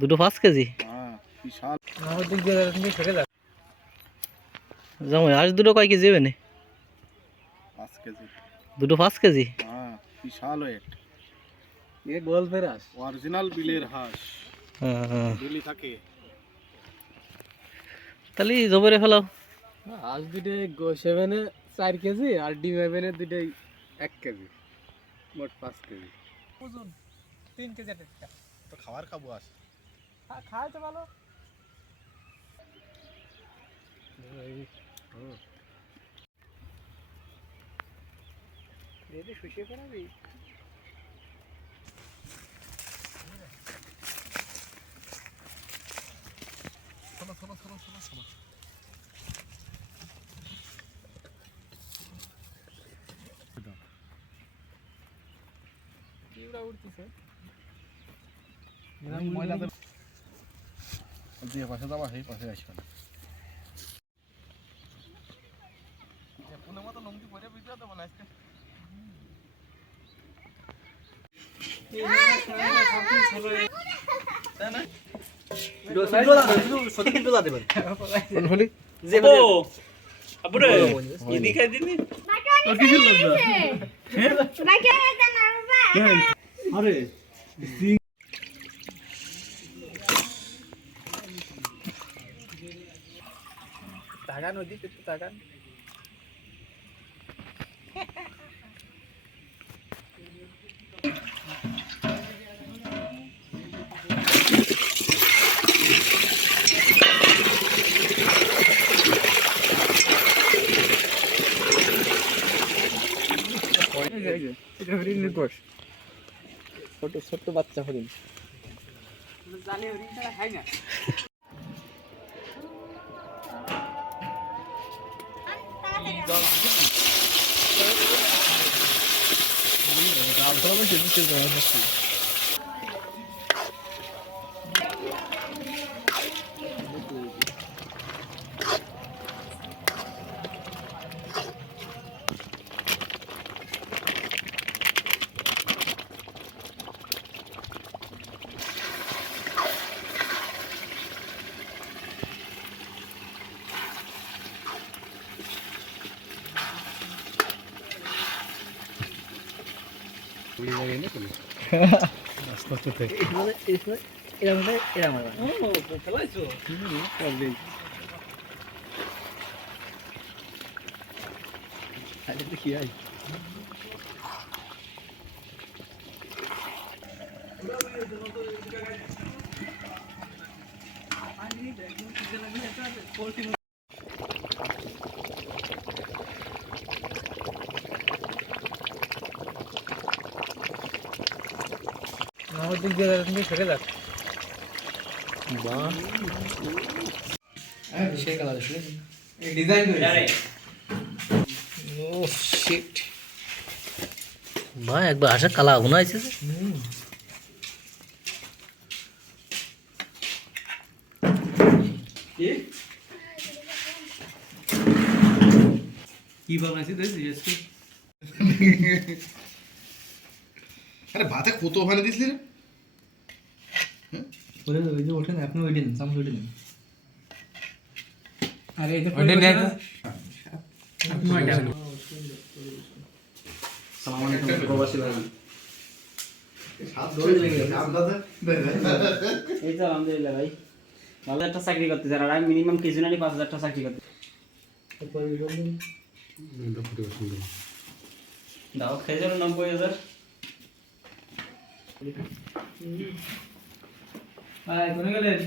দুটো 5 কেজি। হ্যাঁ বিশাল। আমার দিক দিয়ে তুমি ফেটে যাবে। জামাই আজ দুটো কয় কেজি হবে না? 5 কেজি। দুটো 5 কেজি। হ্যাঁ বিশাল ওয়েট। এ গোল ফেরাস অরিজিনাল বিলের হাঁস। হ্যাঁ বিলি থাকে। তাহলে জবরে ফেলাও। আজ দুটো সেভেনে 4 কেজি আর ডিম এভেনে দুটোই 1 কেজি, মোট 5 কেজি ওজন। 3 কেজি একটা তো খাবার খাবো আস। খায় তো ভালো। রেডি শুষে ফেলাবি। শোনো। কিউড়া উঠতেছে। ময়লাদের যে পাশে যাবা সেই পাশে আসবে না। কোনো মতো লঙ্গি পরে ভিডিও দেবো না আজকে। তাকান ওদিকে একটু তাকান। ছোট বাচ্চা হরিণ। জালে হরিণ ছাড়া খাই না। আমার দিক দিয়ে তুমি ফেটে যাচ্ছে। সেই কালার আসলে ডিজাইন ও শিট ভাই একবার আসে কালা গুনা আইছে যে। কি বানাইছিস দেখছিস? আরে ভাতে কত ওখানে দিছিলি রে? ওরে ওই যে ওঠেন আপনি ওই দিন সামনে ওই দিন। আরে এই যে ওই দিন দেখো আপনি ওইটা। আসসালামু আলাইকুম প্রবাসী ভাই। এই তো আলহামদুলিল্লাহ ভাই। ভালো একটা চাকরি করতে যারা আমি মিনিমাম কিছু না 5,000 টাকা চাকরি করতে। দাও খেয়ে যাবে 90,000। ভাই কোনে গেলেন?